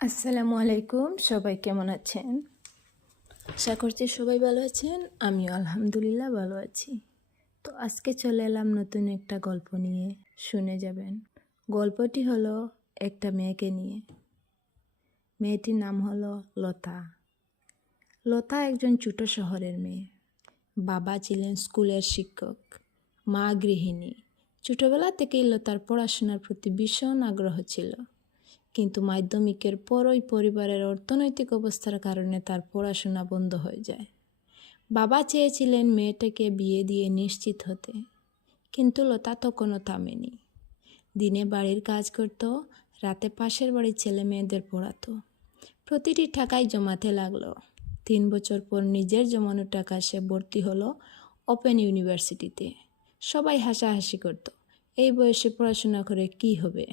আসসালামু আলাইকুম, সবাই কেমন আছেন? আশা করছি সবাই ভালো আছেন, আমিও আলহামদুলিল্লাহ ভালো আছি। তো আজকে চলে এলাম নতুন একটা গল্প নিয়ে, শুনে যাবেন। গল্পটি হলো একটা মেয়েকে নিয়ে। মেয়েটির নাম হলো লতা। লতা একজন ছোট শহরের মেয়ে। বাবা ছিলেন স্কুলের শিক্ষক, মা গৃহিণী। ছোটবেলা থেকেই লতার পড়াশোনার প্রতি ভীষণ আগ্রহ ছিল। কিন্তু মাধ্যমিকের পরই পরিবারের অর্থনৈতিক অবস্থার কারণে তার পড়াশোনা বন্ধ হয়ে যায়। বাবা চেয়েছিলেন মেয়েটাকে বিয়ে দিয়ে নিশ্চিত হতে, কিন্তু লতা তখনও থামেনি। দিনে বাড়ির কাজ করত, রাতে পাশের বাড়ির ছেলে মেয়েদের পড়াতো। প্রতিটি টাকায় জমাতে লাগল। তিন বছর পর নিজের জমানো টাকা সে ভর্তি হলো ওপেন ইউনিভার্সিটিতে। সবাই হাসাহাসি করত, এই বয়সে পড়াশোনা করে কি হবে?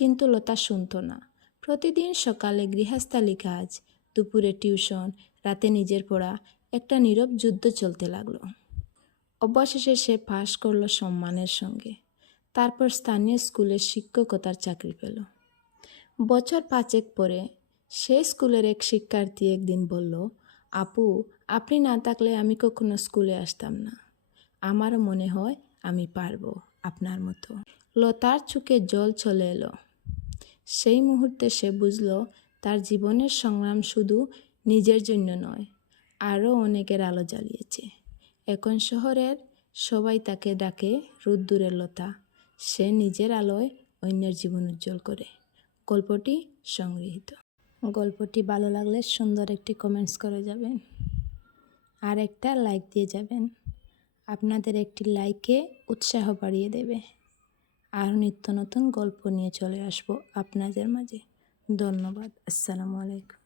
কিন্তু লতা শুনতো না। প্রতিদিন সকালে গৃহস্থালী কাজ দুপুরে টিউশন, রাতে নিজের পড়া, একটা নীরব যুদ্ধ চলতে লাগল। অবশেষে সে পাশ করল সম্মানের সঙ্গে। তারপর স্থানীয় স্কুলে শিক্ষকতার চাকরি পেল। বছর পাঁচেক পরে সে স্কুলের এক শিক্ষার্থী একদিন বলল, আপু, আপনি না থাকলে আমি কখনো স্কুলে আসতাম না। আমারও মনে হয় আমি পারব আপনার মতো। লতার চোখে জল চলে এলো। সেই মুহূর্তে সে বুঝল, তার জীবনের সংগ্রাম শুধু নিজের জন্য নয়, আরও অনেকের আলো জ্বালিয়েছে। এখন শহরের সবাই তাকে ডাকে রোদ্দুরের লতা। সে নিজের আলোয় অন্যের জীবন উজ্জ্বল করে। গল্পটি সংগৃহীত। গল্পটি ভালো লাগলে সুন্দর একটি কমেন্টস করে যাবেন। আর একটা লাইক দিয়ে যাবেন। আপনাদের একটি লাইকে উৎসাহ বাড়িয়ে দেবে। আর নিত্য নতুন গল্প নিয়ে চলে আসব আপনাদের মাঝে। ধন্যবাদ। আসসালামু আলাইকুম।